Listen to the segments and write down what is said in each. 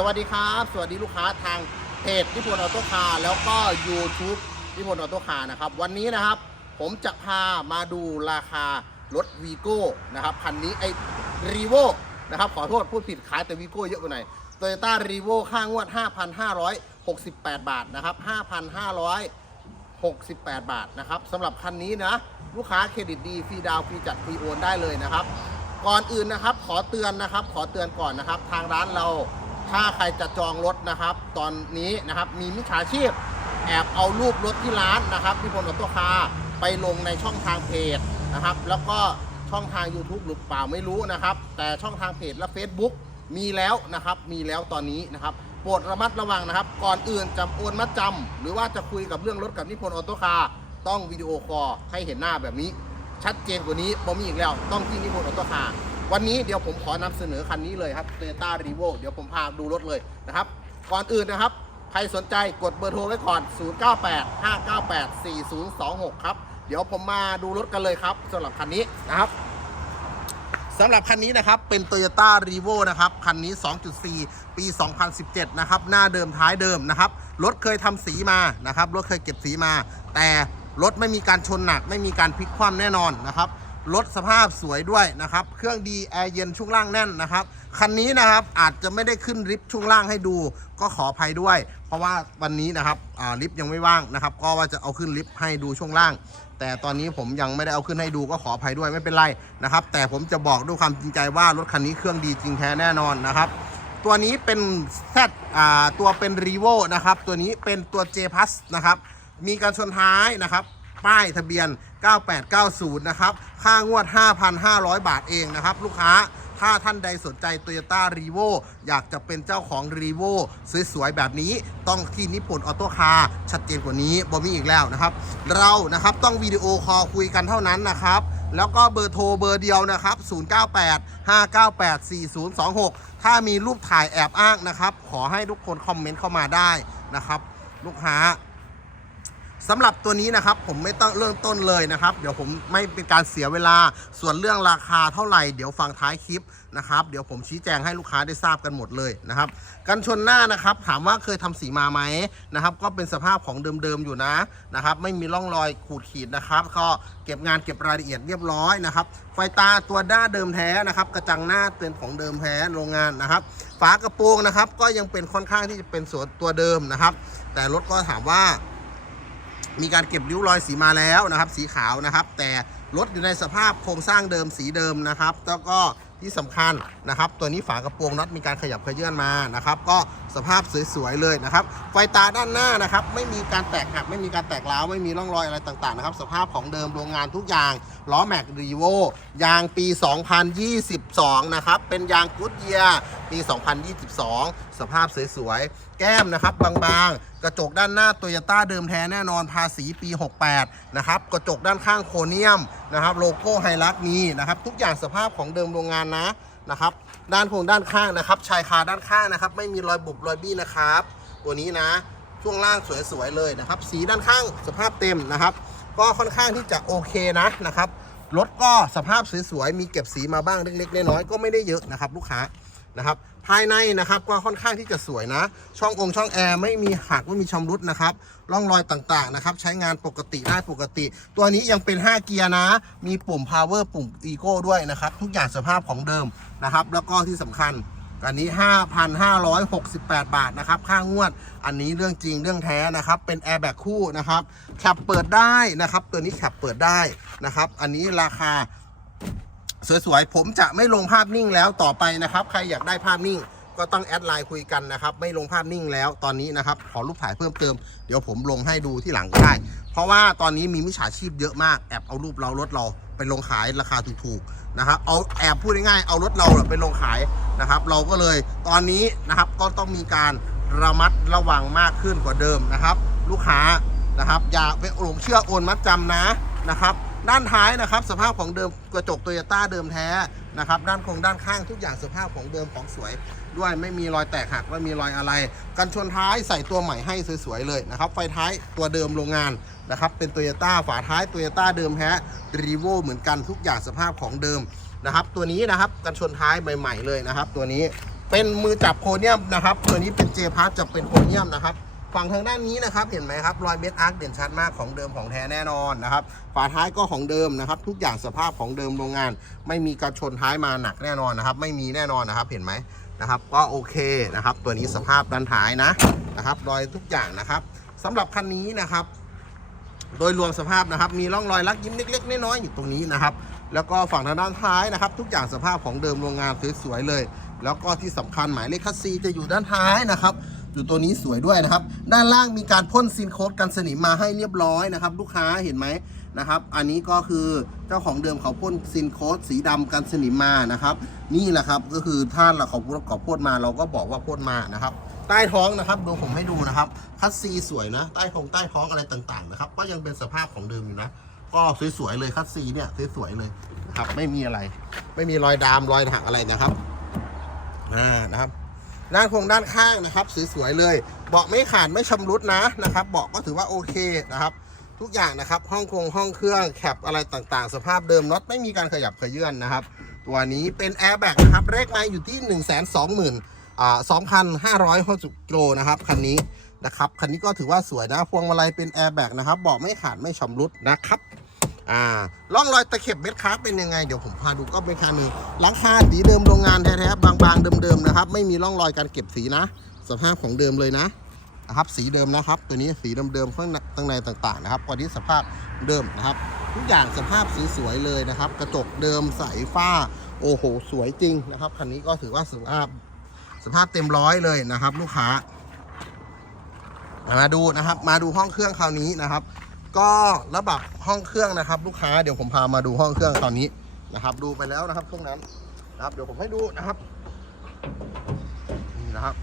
สวัสดีครับ สวัสดีลูกค้าทางเพจนิพนธ์ออโต้คาร์แล้วก็ YouTube นิพนธ์ออโต้คาร์นะครับ วันนี้นะครับ ผมจะพามาดูราคารถวีโก้นะครับคันนี้ไอ้รีโวนะครับขอโทษพูดผิดขายแต่วีโก้เยอะไปหน่อยโตโยต้ารีโวค่างวด 5,568 บาทนะครับ 5,568 บาทนะครับสำหรับคันนี้นะลูกค้าเครดิตดีฟรีดาวน์ฟรีจัดฟรีโอนได้เลยนะครับ ก่อนอื่นนะครับ ขอเตือนนะครับ ขอเตือนก่อนนะครับ ทางร้านเรา ถ้าใครจะจองรถนะครับ ตอนนี้นะครับมีมิจฉาชีพ แอบเอารูปรถที่ร้านนะครับที่พลออโต้คาร์ไปลงในช่องทางเพจนะครับ แล้วก็ช่องทาง YouTube หรือเปล่าไม่รู้นะครับ แต่ช่องทางเพจและ Facebook มีแล้วนะครับ มีแล้วตอนนี้นะครับโปรดระมัดระวังนะครับ ก่อนอื่นจะโอนมัดจำหรือว่าจะคุยกับเรื่องรถกับนิพนธ์ออโต้คาร์ต้องวิดีโอคอลให้เห็นหน้าแบบนี้ ชัดเจนกว่านี้ผมมีอีกแล้ว ต้องที่นิพนธ์ออโต้คาร์ วันนี้เดี๋ยวผมขอนำเสนอคันนี้เลยครับ Toyota r e v o เดี๋ยวผมพาดูรถเลยนะครับ ก่อนอื่นนะครับ ใครสนใจกดเบอร์โทรไว้ก่อน 0985984026 ครับ เดี๋ยวผมมาดูรถกันเลยครับสำหรับคันนี้นะครับสำหรับคันนี้นะครับเป็น Toyota r e v o นะครับคันนี้ 2.4 ปี 2017 นะครับ หน้าเดิมท้ายเดิมนะครับ รถเคยทำสีมานะครับ รถเคยเก็บสีมา แต่รถไม่มีการชนหนัก ไม่มีการพลิกคว่ำแน่นอนนะครับ รถสภาพสวยด้วยนะครับ เครื่องดีแอร์เย็นช่วงล่างแน่นนะครับ คันนี้นะครับอาจจะไม่ได้ขึ้นลิฟต์ช่วงล่างให้ดู ก็ขออภัยด้วย เพราะว่าวันนี้นะครับลิฟต์ยังไม่ว่างนะครับ ก็ว่าจะเอาขึ้นลิฟต์ให้ดูช่วงล่าง แต่ตอนนี้ผมยังไม่ได้เอาขึ้นให้ดูก็ขออภัยด้วยไม่เป็นไรนะครับ แต่ผมจะบอกด้วยความจริงใจว่ารถคันนี้เครื่องดีจริงแท้แน่นอนนะครับตัวนี้เป็น Z อ่าตัวเป็น r e v o นะครับ ตัวนี้เป็นตัว J Plus นะครับ มีการชนท้ายนะครับ ป้ายทะเบียน 9890 นะครับ ค่างวด 5,500 บาทเองนะครับ ลูกค้า ถ้าท่านใดสนใจ Toyota r e v o อยากจะเป็นเจ้าของ r e v o สวยๆ แบบนี้ ต้องที่นิพนออโต้คาร์ชัดเจนกว่านี้บอมีอีกแล้วนะครับ เรานะครับต้องวิดีโอคอลคุยกันเท่านั้นนะครับแล้วก็เบอร์โทรเบอร์เดียวนะครับ 098 598 4026 ถ้ามีรูปถ่ายแอบอ้างนะครับ ขอให้ทุกคนคอมเมนต์เข้ามาได้นะครับ ลูกค้า สำหรับตัวนี้นะครับผมไม่ต้องเริ่มต้นเลยนะครับ เดี๋ยวผมไม่เป็นการเสียเวลาส่วนเรื่องราคาเท่าไหร่เดี๋ยวฟังท้ายคลิปนะครับ เดี๋ยวผมชี้แจงให้ลูกค้าได้ทราบกันหมดเลยนะครับกันชนหน้านะครับ ถามว่าเคยทำสีมาไหมนะครับ ก็เป็นสภาพของเดิมๆอยู่นะนะครับ ไม่มีร่องรอยขูดขีดนะครับ ก็เก็บงานเก็บรายละเอียดเรียบร้อยนะครับ ไฟตาตัวด้าเดิมแท้นะครับ กระจังหน้าเตือนของเดิมแท้โรงงานนะครับ ฝากระโปรงนะครับ ก็ยังเป็นค่อนข้างที่จะเป็นส่วนตัวเดิมนะครับ แต่รถก็ถามว่า มีการเก็บริ้วรอยสีมาแล้วนะครับ สีขาวนะครับ แต่รถอยู่ในสภาพโครงสร้างเดิมสีเดิมนะครับ แล้วก็ที่สำคัญนะครับ ตัวนี้ฝากระโปรงน็อตมีการขยับขยื่นมานะครับ ก็สภาพสวยๆเลยนะครับ ไฟตาด้านหน้านะครับ ไม่มีการแตกหักไม่มีการแตกร้าวไม่มีร่องรอยอะไรต่างๆนะครับ สภาพของเดิมโรงงานทุกอย่างล้อแม็กรีโวยางปี 2022 นะครับ เป็นยางกุดเยีย ปี 2022 สภาพสวยๆ แก้มนะครับบางๆ กระจกด้านหน้าโตโยต้าเดิมแท้แน่นอนภาษีปี 68 นะครับ กระจกด้านข้างโครเนียมนะครับ โลโก้ไฮรักมีนะครับ ทุกอย่างสภาพของเดิมโรงงานนะนะครับ ด้านโครงด้านข้างนะครับ ชายคาด้านข้างนะครับ ไม่มีรอยบุบรอยบี้นะครับ ตัวนี้นะ ช่วงล่างสวยๆ เลยนะครับ สีด้านข้างสภาพเต็มนะครับ ก็ค่อนข้างที่จะโอเคนะนะครับรถก็สภาพสวยๆ มีเก็บสีมาบ้างเล็กๆ น้อยๆ ก็ไม่ได้เยอะนะครับลูกค้า นะครับ ภายในนะครับก็ค่อนข้างที่จะสวยนะ ช่ององค์ช่องแอร์ไม่มีหักไม่มีชำรุดนะครับ ร่องรอยต่างๆนะครับ ใช้งานปกติได้ปกติ ตัวนี้ยังเป็น 5 เกียร์นะ มีปุ่ม power ปุ่ม eco ด้วยนะครับ ทุกอย่างสภาพของเดิมนะครับ แล้วก็ที่สำคัญอันนี้ 5,568 บาทนะครับ ค่างวด อันนี้เรื่องจริงเรื่องแท้นะครับ เป็นแอร์แบ็คู่นะครับแคปเปิดได้นะครับ ตัวนี้แคปเปิดได้นะครับ อันนี้ราคา สวยๆ ผมจะไม่ลงภาพนิ่งแล้วต่อไปนะครับ ใครอยากได้ภาพนิ่งก็ต้องแอดไลน์คุยกันนะครับ ไม่ลงภาพนิ่งแล้วตอนนี้นะครับ ขอรูปถ่ายเพิ่มเติม เดี๋ยวผมลงให้ดูที่หลังก็ได้ เพราะว่าตอนนี้มีมิจฉาชีพเยอะมาก แอบเอารูปเรารถเราไปลงขายราคาถูกๆนะครับ เอาแอบพูดง่ายๆเอารถเราไปลงขายนะครับ เราก็เลยตอนนี้นะครับก็ต้องมีการระมัดระวังมากขึ้นกว่าเดิมนะครับ ลูกค้านะครับ อย่าไปหลงเชื่อโอนมัดจำนะนะครับ ด้านท้ายนะครับ สภาพของเดิมกระจกโตโยต้าเดิมแท้นะครับ ด้านโครงด้านข้างทุกอย่างสภาพของเดิมของสวย ด้วยไม่มีรอยแตกหักไม่มีรอยอะไร กันชนท้ายใส่ตัวใหม่ให้สวยๆเลยนะครับ ไฟท้ายตัวเดิมโรงงานนะครับ เป็นโตโยต้าฝาท้ายโตโยต้าเดิมแท้รีโวเหมือนกันทุกอย่างสภาพของเดิมนะครับ ตัวนี้นะครับกันชนท้ายใหม่ๆเลยนะครับ ตัวนี้เป็นมือจับโครเนียมนะครับ ตัวนี้เป็นเจพาร์จะเป็นโครเนียมนะครับ ฝั่งทางด้านนี้นะครับเห็นไหมครับรอยเม็ดอาร์คเด่นชัดมากของเดิมของแท้แน่นอนนะครับฝาท้ายก็ของเดิมนะครับ ทุกอย่างสภาพของเดิมโรงงาน ไม่มีกระชนท้ายมาหนักแน่นอนนะครับ ไม่มีแน่นอนนะครับเห็นไหมนะครับ ก็โอเคนะครับ ตัวนี้สภาพด้านท้ายนะนะครับ รอยทุกอย่างนะครับสำหรับคันนี้นะครับ โดยรวมสภาพนะครับ มีร่องรอยลักยิ้มเล็ก ๆ น้อยๆอยู่ตรงนี้นะครับ แล้วก็ฝั่งทางด้านท้ายนะครับ ทุกอย่างสภาพของเดิมโรงงานสวยๆเลย แล้วก็ที่สำคัญหมายเลขคัสซีจะอยู่ด้านท้ายนะครับ อยู่ตัวนี้สวยด้วยนะครับ ด้านล่างมีการพ่นซีนโค้ดกันสนิมมาให้เรียบร้อยนะครับ ลูกค้าเห็นไหมนะครับ อันนี้ก็คือเจ้าของเดิมเขาพ่นซีนโค้ดสีดำกันสนิมมานะครับ นี่แหละครับก็คือถ้าเราเขาเขาพ่นมาเราก็บอกว่าพ่นมานะครับ ใต้ท้องนะครับดูผมให้ดูนะครับคัสซีสวยนะ ใต้ท้องใต้ท้องอะไรต่างๆนะครับ ก็ยังเป็นสภาพของเดิมอยู่นะก็สวยๆเลยคัสซีเนี่ยสวยๆเลยนะครับไม่มีอะไร ไม่มีรอยดามรอยหักอะไรนะครับอ่านะครับ ด้านโครงด้านข้างนะครับ สวยๆเลย เบาะไม่ขาดไม่ชำรุดนะนะครับ เบาะก็ถือว่าโอเคนะครับ ทุกอย่างนะครับ ห้องโครงห้องเครื่องแคปอะไรต่างๆ สภาพเดิมน็อตไม่มีการขยับเขยื่อนนะครับ ตัวนี้เป็นแอร์แบ็กนะครับเลขมาอยู่ที่ 1 2 0 0 0 0อ่า2,560กิโลนะครับคันนี้นะครับคันนี้ก็ถือว่าสวยนะพวงมาลัยเป็นแอร์แบ็กนะครับเบาะไม่ขาดไม่ชำรุดนะครับ อ่าร่องรอยตะเข็บเม็ดค้าเป็นยังไง เดี๋ยวผมพาดูก็เป็นคันนึงหลังคาสีเดิมโรงงานแท้ๆบางๆเดิมๆนะครับ ไม่มีร่องรอยการเก็บสีนะ สภาพของเดิมเลยนะนะครับ สีเดิมนะครับ ตัวนี้สีเดิมๆข้างในข้างในต่างๆนะครับก่อนที่สภาพเดิมนะครับ ทุกอย่างสภาพสีสวยเลยนะครับ กระจกเดิมใสฝ้า โอ้โห สวยจริงนะครับคันนี้ก็ถือว่าสภาพสภาพเต็มร้อยเลยนะครับ ลูกค้ามาดูนะครับ มาดูห้องเครื่องคราวนี้นะครับ ก็ระบบห้องเครื่องนะครับ ลูกค้าเดี๋ยวผมพามาดูห้องเครื่องคราวนี้นะครับ ดูไปแล้วนะครับช่วงนั้นนะครับ เดี๋ยวผมให้ดูนะครับนี่นะครับ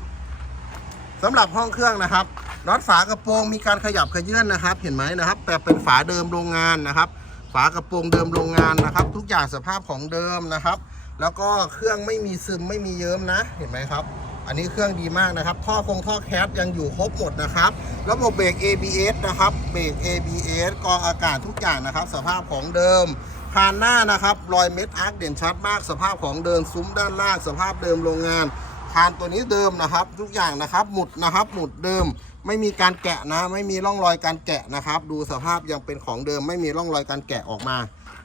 สำหรับห้องเครื่องนะครับน็อตฝากระโปรงมีการขยับขยื่นนะครับ เห็นไหมนะครับ แต่เป็นฝาเดิมโรงงานนะครับ ฝากระโปรงเดิมโรงงานนะครับ ทุกอย่างสภาพของเดิมนะครับ แล้วก็เครื่องไม่มีซึมไม่มีเยิ้มนะ เห็นไหมครับ อันนี้เครื่องดีมากนะครับท่อคงท่อแคสยังอยู่ครบหมดนะครับระบบเบรก ABS นะครับเบรก ABS กองอากาศทุกอย่างนะครับ สภาพของเดิมคานหน้านะครับรอยเม็ดอาร์คเด่นชัดมาก สภาพของเดิมซุ้มด้านล่างสภาพเดิมโรงงานคานตัวนี้เดิมนะครับ ทุกอย่างนะครับหมุดนะครับหมุดเดิมไม่มีการแกะนะ ไม่มีร่องรอยการแกะนะครับ ดูสภาพยังเป็นของเดิม ไม่มีร่องรอยการแกะออกมา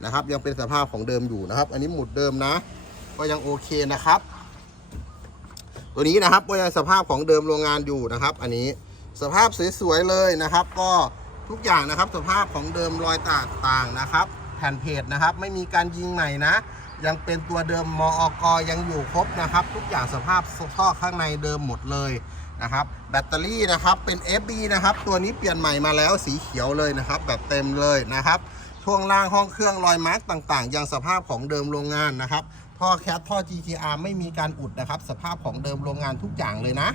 นะครับ ยังเป็นสภาพของเดิมอยู่นะครับ อันนี้หมุดเดิมนะ ก็ยังโอเคนะครับ ตัวนี้นะครับก็ยังสภาพของเดิมโรงงานอยู่นะครับ อันนี้สภาพสวยๆเลยนะครับ ก็ทุกอย่างนะครับสภาพของเดิมรอยต่างๆนะครับ แผ่นเพจนะครับ ไม่มีการยิงใหม่นะ ยังเป็นตัวเดิมมออกยังอยู่ครบนะครับ ทุกอย่างสภาพท่อข้างในเดิมหมดเลยนะครับ แบตเตอรี่นะครับเป็น FB นะครับ ตัวนี้เปลี่ยนใหม่มาแล้วสีเขียวเลยนะครับ แบบเต็มเลยนะครับช่วงล่างห้องเครื่องรอยมาร์กต่างๆ ยังสภาพของเดิมโรงงานนะครับ ท่อแคทท่อ GTR ไม่มีการอุดนะครับ สภาพของเดิมโรงงานทุกอย่างเลยนะ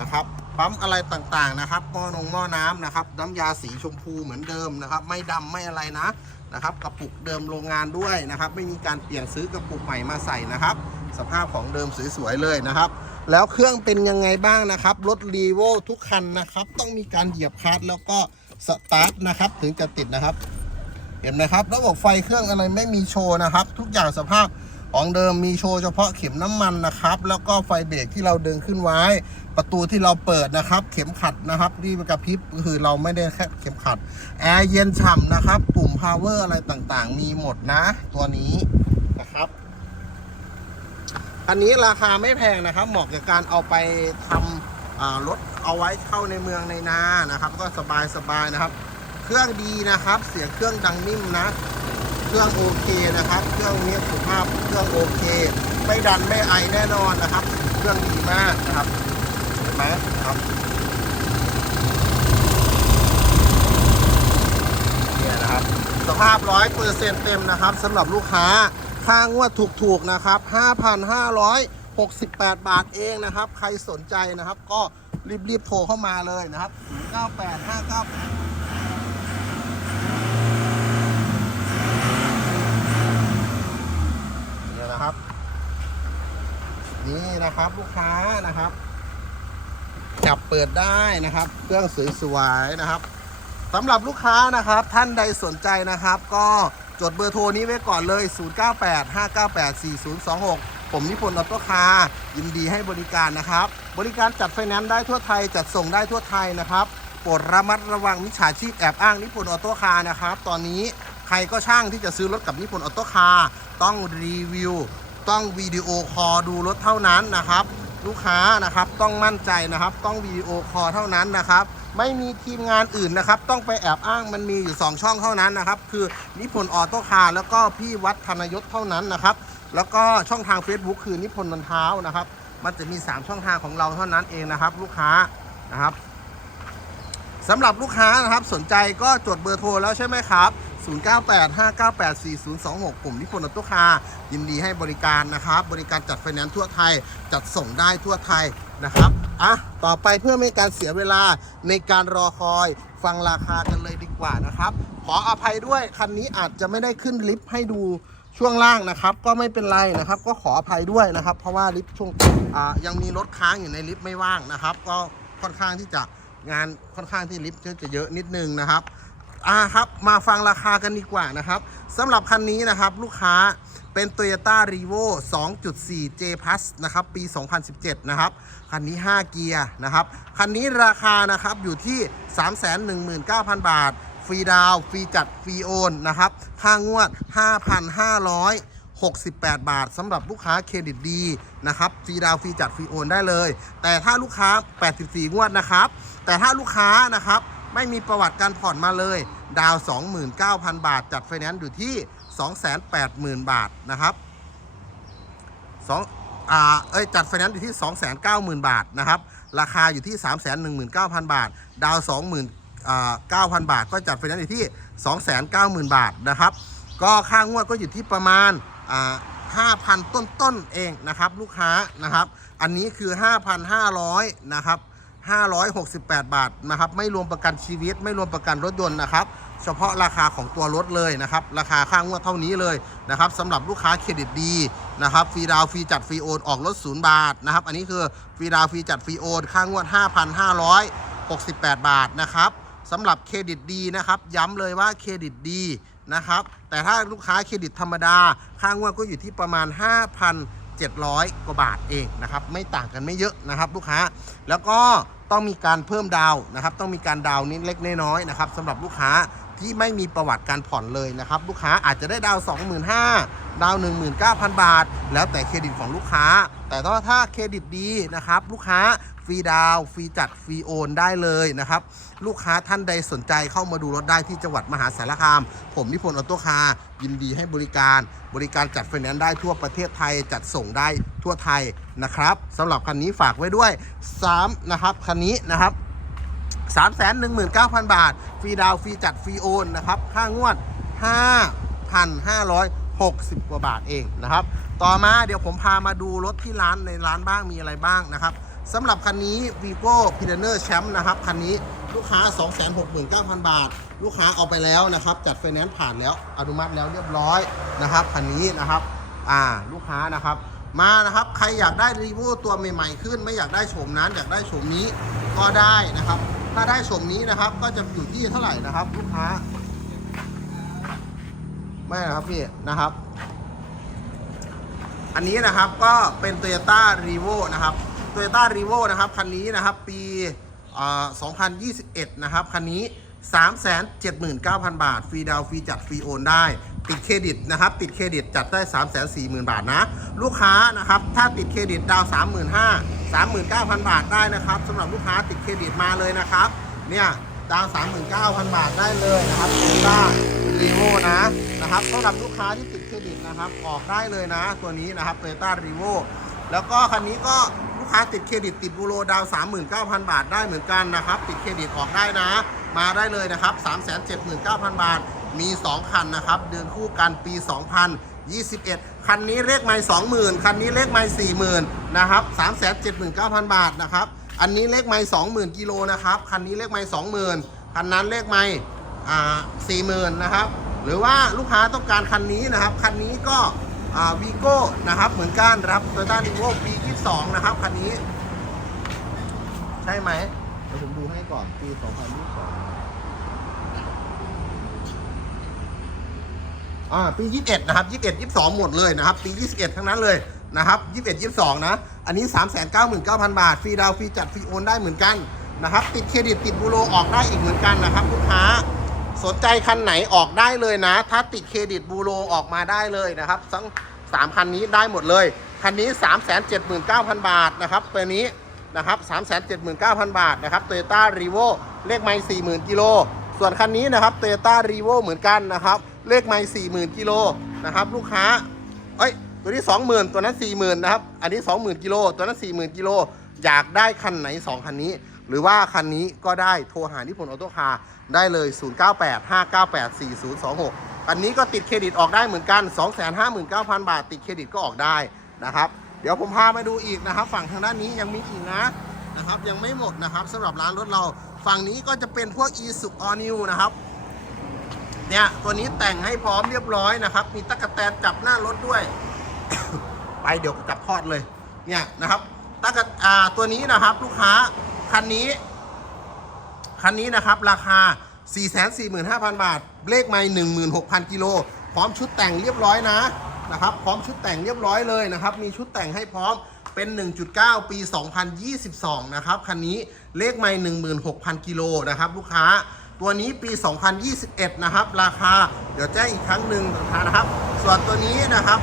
นะครับปั๊มอะไรต่างๆนะครับหม้อนงหม้อน้ำนะครับ น้ำยาสีชมพูเหมือนเดิมนะครับ ไม่ดำไม่อะไรนะนะครับกระปุกเดิมโรงงานด้วยนะครับ ไม่มีการเปลี่ยนซื้อกระปุกใหม่มาใส่นะครับ สภาพของเดิมสวยๆเลยนะครับ แล้วเครื่องเป็นยังไงบ้างนะครับรถรีโวทุกคันนะครับ ต้องมีการเหยียบคลัตช์แล้วก็สตาร์ทนะครับถึงจะติดนะครับ เห็นไหมครับระบบไฟเครื่องอะไรไม่มีโชว์นะครับ ทุกอย่างสภาพ ของเดิมมีโชว์เฉพาะเข็มน้ำมันนะครับ แล้วก็ไฟเบรกที่เราดึงขึ้นไว้ ประตูที่เราเปิดนะครับ เข็มขัดนะครับที่กระพริบก็คือเราไม่ได้แค่เข็มขัดแอร์เย็นฉ่ำนะครับ ปุ่ม power อร์อะไรต่างๆ มีหมดนะ ตัวนี้นะครับ อันนี้ราคาไม่แพงนะครับ เหมาะกับการเอาไปทำอ่ารถเอาไว้เข้าในเมืองในนานะครับ ก็สบายๆนะครับ เครื่องดีนะครับ เสียงเครื่องดังนิ่มนะ เครื่องโอเคนะครับ เครื่องนี้สุภาพเครื่องโอเค ไม่ดันไม่ไอแน่นอนนะครับ เครื่องดีมากนะครับเห็นไหมครับเนี่ยนะครับสภาพร้อยเปอร์เซ็นต์เต็มนะครับสำหรับลูกค้าค่างวดถูกๆนะครับ 5,568 บาทเองนะครับ ใครสนใจนะครับ ก็รีบๆโทรเข้ามาเลยนะครับ098 598 นี่นะครับ นี่นะครับลูกค้านะครับ จับเปิดได้นะครับ เครื่องสวยๆนะครับสำหรับลูกค้านะครับท่านใดสนใจนะครับ ก็จดเบอร์โทรนี้ไว้ก่อนเลย 0985984026 ผมนิพนธ์ออโต้คาร์ยินดีให้บริการนะครับ บริการจัดไฟแนนซ์ได้ทั่วไทย จัดส่งได้ทั่วไทยนะครับโปรดระมัดระวังมิจฉาชีพแอบอ้างนิพนธ์ออโต้คาร์นะครับ ตอนนี้ใครก็ช่างที่จะซื้อรถกับนิพนธ์ออโต้คาร์ต้องรีวิว ต้องวิดีโอคอลดูรถเท่านั้นนะครับ ลูกค้านะครับต้องมั่นใจนะครับ ต้องวิดีโอคอลเท่านั้นนะครับไม่มีทีมงานอื่นนะครับ ต้องไปแอบอ้างมันมีอยู่ 2 ช่องเท่านั้นนะครับ คือนิพนธ์ออโต้คาร์แล้วก็พี่วัดธนยศเท่านั้นนะครับ แล้วก็ช่องทาง Facebook คือนิพนธ์นันเท้านะครับ มันจะมี 3 ช่องทางของเราเท่านั้นเองนะครับ ลูกค้านะครับสำหรับลูกค้านะครับสนใจก็จดเบอร์โทรแล้วใช่ไหมครับ 0985984026ผมนิพนธ์ออโต้คายินดีให้บริการนะครับ บริการจัดไฟแนนซ์ทั่วไทย จัดส่งได้ทั่วไทยนะครับอะต่อไปเพื่อไม่ให้การเสียเวลาในการรอคอยฟังราคากันเลยดีกว่านะครับ ขออภัยด้วยคันนี้อาจจะไม่ได้ขึ้นลิฟต์ให้ดูช่วงล่างนะครับ ก็ไม่เป็นไรนะครับ ก็ขออภัยด้วยนะครับ เพราะว่าลิฟต์ช่วงอ่ายังมีรถค้างอยู่ในลิฟต์ไม่ว่างนะครับ ก็ค่อนข้างที่จะงานค่อนข้างที่ลิฟต์จะเยอะนิดนึงนะครับ อ่าครับมาฟังราคากันดีกว่านะครับสำหรับคันนี้นะครับลูกค้าเป็น Toyota r e v o 2.4 J Plus นะครับปี 2017 นะครับ คันนี้ 5 เกียร์นะครับ คันนี้ราคานะครับอยู่ที่ 319,000 บาท ฟรีดาวฟรีจัด ฟรีโอนนะครับค่างวด 5,568 บาทสำหรับลูกค้าเครดิตดีนะครับ ฟรีดาวฟรีจัด ฟรีโอนได้เลย แต่ถ้าลูกค้า 84 งวดนะครับ แต่ถ้าลูกค้านะครับ ไม่มีประวัติการผ่อนมาเลย ดาว 29,000 บาท จัดไฟแนนซ์อยู่ที่ 280,000 บาทนะครับสองอ่าเอ้ยจัดไฟแนนซ์อยู่ที่ 290,000 บาทนะครับ ราคาอยู่ที่ 319,000 บาท ดาว29,000 บาท ก็จัดไฟแนนซ์อยู่ที่ 290,000 บาทนะครับ ก็ค่างวดก็อยู่ที่ประมาณอ่า5,000 ต้นๆเองนะครับ ลูกค้านะครับ อันนี้คือ 5,500 นะครับ 568 บาทนะครับ ไม่รวมประกันชีวิต ไม่รวมประกันรถยนต์นะครับ เฉพาะราคาของตัวรถเลยนะครับ ราคาค่างวดเท่านี้เลยนะครับสำหรับลูกค้าเครดิตดีนะครับ ฟรีดาวฟรีจัดฟรีโอนออกรถศูนย์บาทนะครับ อันนี้คือฟรีดาวฟรีจัดฟรีโอนค่างวด 5,568 บาทนะครับสำหรับเครดิตดีนะครับ ย้ำเลยว่าเครดิตดีนะครับ แต่ถ้าลูกค้าเครดิตธรรมดา ค่างวดก็อยู่ที่ประมาณ 700 กว่าบาทเองนะครับไม่ต่างกันไม่เยอะนะครับลูกค้า แล้วก็ต้องมีการเพิ่มดาวนะครับต้องมีการดาวนิดเล็กน้อยนะครับสำหรับลูกค้า ที่ไม่มีประวัติการผ่อนเลยนะครับ ลูกค้าอาจจะได้ดาว 25,000 ดาวน์19,000 บาท แล้วแต่เครดิตของลูกค้า แต่ถ้าถ้าเครดิตดีนะครับ ลูกค้าฟรีดาวฟรีจัดฟรีโอนได้เลยนะครับ ลูกค้าท่านใดสนใจเข้ามาดูรถได้ที่จังหวัดมหาสารคาม ผมนิพนธ์ออโต้คาร์ยินดีให้บริการ บริการจัดไฟแนนซ์ได้ทั่วประเทศไทยจัดส่งได้ทั่วไทยนะครับสำหรับคันนี้ฝากไว้ด้วย 3 นะครับคันนี้นะครับ 319,000 บาท ฟรีดาวฟรีจัดฟรีโอนนะครับค่างวด 5,560 กว่าบาทเองนะครับ ต่อมาเดี๋ยวผมพามาดูรถที่ร้านในร้านบ้างมีอะไรบ้างนะครับสำหรับคันนี้ vivo p i l n e r Champ นะครับ คันนี้ลูกค้า 269,000 บาท ลูกค้าเอาไปแล้วนะครับ จัดไฟแนนซ์ผ่านแล้วอนุมัติแล้วเรียบร้อยนะครับคันนี้นะครับอ่าลูกค้านะครับ มานะครับใครอยากได้รีวิวตัวใหม่ๆขึ้น ไม่อยากได้โฉมนั้นอยากได้โฉมนี้ก็ได้นะครับ ถ้าได้โฉมนี้นะครับ ก็จะอยู่ที่เท่าไหร่นะครับ ลูกค้า ไม่นะครับพี่นะครับ อันนี้นะครับก็เป็น Toyota r e v o นะครับ Toyota r e v o นะครับคันนี้นะครับ ปี2021 นะครับคันนี้ 379,000 บาท ฟรีดาวฟรีจัด ฟรีโอนได้ ติดเครดิตนะครับ ติดเครดิตจัดได้ 340,000 บาทนะ ลูกค้านะครับ ถ้าติดเครดิตดาวน์35,000 39,000 บาทได้นะครับสำหรับลูกค้าติดเครดิตมาเลยนะครับ เนี่ยดาวน์39,000 บาทได้เลยนะครับ Toyota r e v o นะนะครับสำหรับลูกค้าที่ติดเครดิตนะครับ ออกได้เลยนะ ตัวนี้นะครับ Toyota r e v o แล้วก็คันนี้ก็ลูกค้าติดเครดิตติดบูโรดาว 39,000 บาทได้เหมือนกันนะครับ ติดเครดิตออกได้นะ มาได้เลยนะครับ 379,000 บาท มี 2 คันนะครับ เดือนคู่กันปี 2021 คันนี้เลขไม่20,000 คันนี้เลขไม่40,000 นะครับ 379,000 บาทนะครับ อันนี้เลขไม่20,000 กิโลนะครับ คันนี้เลขไม่20,000 คันนั้นเลขไม่อ่า40,000 นะครับ หรือว่าลูกค้าต้องการคันนี้นะครับ คันนี้ก็วีโก้นะครับ เหมือนกันรับโตโยต้ารีโวปี22นะครับ คันนี้ ใช่ไหมเดี๋ยวผมดูให้ก่อนปี2022 อ่าปี21นะครับ21 22 หมดเลยนะครับปี 21 ทั้งนั้นเลยนะครับ21 22 นะ อันนี้ 399,000 บาท ฟรีดาวฟรีจัดฟรีโอนได้เหมือนกันนะครับติดเครดิตติดบูโรออกได้อีกเหมือนกันนะครับลูกค้าสนใจคันไหนออกได้เลยนะ ถ้าติดเครดิตบูโรออกมาได้เลยนะครับทั้งสามคันนี้ได้หมดเลย คันนี้ 379,000 บาทนะครับตัวนี้นะครับ379,000 บาทนะครับโตโยต้ารีโวเลขไมล์40,000 กิโล ส่วนคันนี้นะครับโตโยต้ารีโวเหมือนกันนะครับ เลขไมล์40,000กิโลนะครับ ลูกค้าเอ้ยตัวนี้20,000ตัวนั้น40,000นนะครับ อันนี้20,000กิโลตัวนั้น40,000กิโลอยากได้คันไหน2คันนี้ หรือว่าคันนี้ก็ได้โทรหานิพนธ์ออโต้คาร์ได้เลย 0985984026อันนี้ก็ติดเครดิตออกได้เหมือนกัน 259,000 บาท ติดเครดิตก็ออกได้นะครับ เดี๋ยวผมพามาดูอีกนะครับ ฝั่งทางด้านนี้ยังมีอีกนะนะครับ ยังไม่หมดนะครับสำหรับร้านรถเรา ฝั่งนี้ก็จะเป็นพวก e s u All New นะครับ เนี่ยตัวนี้แต่งให้พร้อมเรียบร้อยนะครับ มีตะกะแตนจับหน้ารถด้วย ไปเดี๋ยวจับทอดเลย เนี่ยนะครับตะกะอ่าตัวนี้นะครับ ลูกค้าคันนี้ คันนี้นะครับ ราคา 445,000 บาท เลขไม่16,000กิโลพร้อมชุดแต่งเรียบร้อยนะนะครับ พร้อมชุดแต่งเรียบร้อยเลยนะครับ มีชุดแต่งให้พร้อมเป็น 1.9 ปี 2022 นะครับ คันนี้เลขไม่16,000 กิโลนะครับ ลูกค้า ตัวนี้ปี 2021 นะครับ ราคาเดี๋ยวแจ้งอีกครั้งหนึ่งราคานะครับ ส่วนตัวนี้นะครับ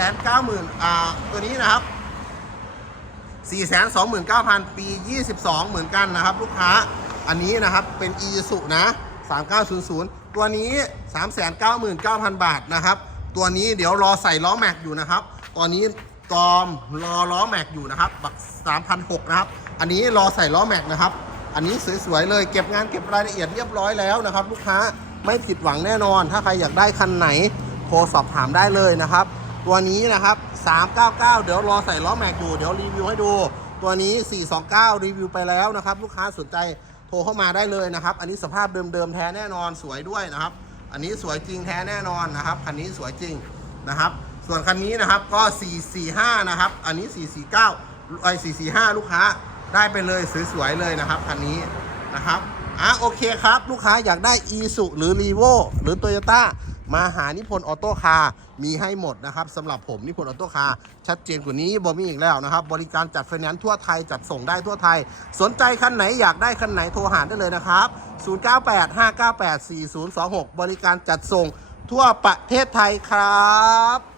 390,000อ่าตัวนี้นะครับ429,000 ปี 22 เหมือนกันนะครับ ลูกค้าอันนี้นะครับเป็น e s u นะ 3900 ตัวนี้ 399,000 บาทนะครับ ตัวนี้เดี๋ยวรอใส่ล้อแม็กอยู่นะครับ ตอนนี้ตอมรอล้อแม็กอยู่นะครับบัก3,600นะครับ อันนี้รอใส่ล้อแม็กนะครับ อันนี้สวยๆเลยเก็บงานเก็บรายละเอียดเรียบร้อยแล้วนะครับ ลูกค้าไม่ผิดหวังแน่นอน ถ้าใครอยากได้คันไหนโทรสอบถามได้เลยนะครับ ตัวนี้นะครับ 399 เดี๋ยวรอใส่ล้อแม็กอยู่เดี๋ยวรีวิวให้ดู ตัวนี้ 429 รีวิวไปแล้วนะครับ ลูกค้าสนใจโทรเข้ามาได้เลยนะครับ อันนี้สภาพเดิมๆแท้แน่นอนสวยด้วยนะครับ อันนี้สวยจริงแท้แน่นอนนะครับคันนี้สวยจริงนะครับ ส่วนคันนี้นะครับก็ 445 นะครับ อันนี้ 449ไอ้445 ลูกค้า ได้ไปเลยสวยๆเลยนะครับคันนี้นะครับอะโอเคครับ ลูกค้าอยากได้ e s u หรือ r e v o หรือ Toyota มาหานิพนธ์ออโต้คาร์มีให้หมดนะครับสำหรับผมนิพนธ์ออโต้คาร์ชัดเจนกว่านี้บอมีอีกแล้วนะครับ บริการจัดไฟแนนซ์ทั่วไทยจัดส่งได้ทั่วไทย สนใจคันไหนอยากได้คันไหนโทรหาได้เลยนะครับ 0985984026 บริการจัดส่งทั่วประเทศไทยครับ